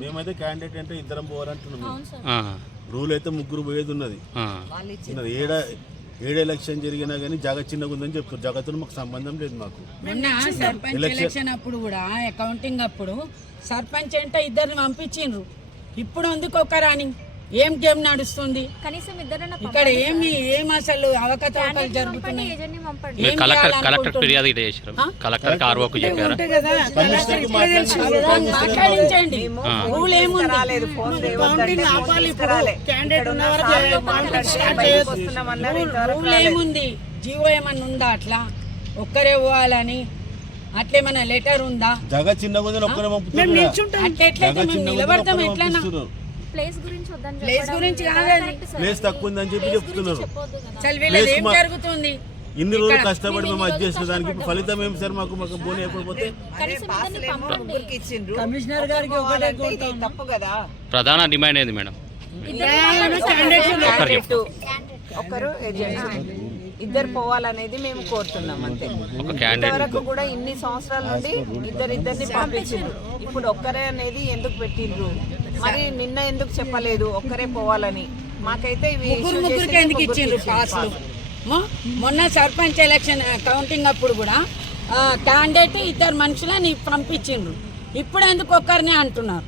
మేమైతే క్యాండిడేట్ అంటే ఇద్దరం పోవాలంటున్నాం. రూల్ అయితే ముగ్గురు పోయేది ఉన్నది. ఏడు ఎలక్షన్ జరిగినా కానీ జగత్ చిన్నగా ఉందని చెప్తారు. జగత్తులో మాకు సంబంధం లేదు. మాకు సర్పంచ్ ఎలక్షన్ అప్పుడు కూడా అకౌంటింగ్ అప్పుడు సర్పంచ్ అంటే ఇద్దరిని పంపించిండ్రు. ఇప్పుడు ఎందుకు ఒకరాని ఏం గేమ్ నడుస్తుంది? ఇక్కడ ఏమి అసలు అవకతవకలు జరుగుతున్నాయి. మాట్లాడించండి. రూల్ ఏముంది? జీవో ఏమన్నా ఉందా? అట్లా ఒక్కరే పోవాలని అట్లేమన్నా లెటర్ ఉందా? జగత్ చిన్నగా అట్లెట్లయితే మేము నిలబడతాం. ఎట్లన్నా ప్లేస్ గురించి ప్లేస్ తక్కువ ఉందని చెప్పి చెప్తున్నారు. ఏం జరుగుతుంది? ఇన్ని రోజులు కష్టపడి మేము అది చేసిన దానికి ఫలితం ఏమి సార్? మాకు బోని అయిపోతే కమిషనర్ గారికి తప్పు కదా. ప్రధాన డిమాండ్ ఏంది మేడం? ఒకరు ఏజెంట్ ఇద్దరు పోవాలనేది మేము కోరుతున్నాం అంతే. ఇంతవరకు కూడా ఇన్ని సంవత్సరాల నుండి ఇద్దరిని పంపించిండ్రు. ఇప్పుడు ఒక్కరే అనేది ఎందుకు పెట్టిండ్రు? మరి నిన్న ఎందుకు చెప్పలేదు ఒక్కరే పోవాలని? మాకైతే ముగ్గురికి ఎందుకు ఇచ్చిండ్రు పాస్లు? మొన్న సర్పంచ్ ఎలక్షన్ కౌంటింగ్ అప్పుడు కూడా క్యాండిడేట్ ఇద్దరు మనుషులని పంపించిండ్రు. ఇప్పుడు ఎందుకు ఒక్కరినే అంటున్నారు?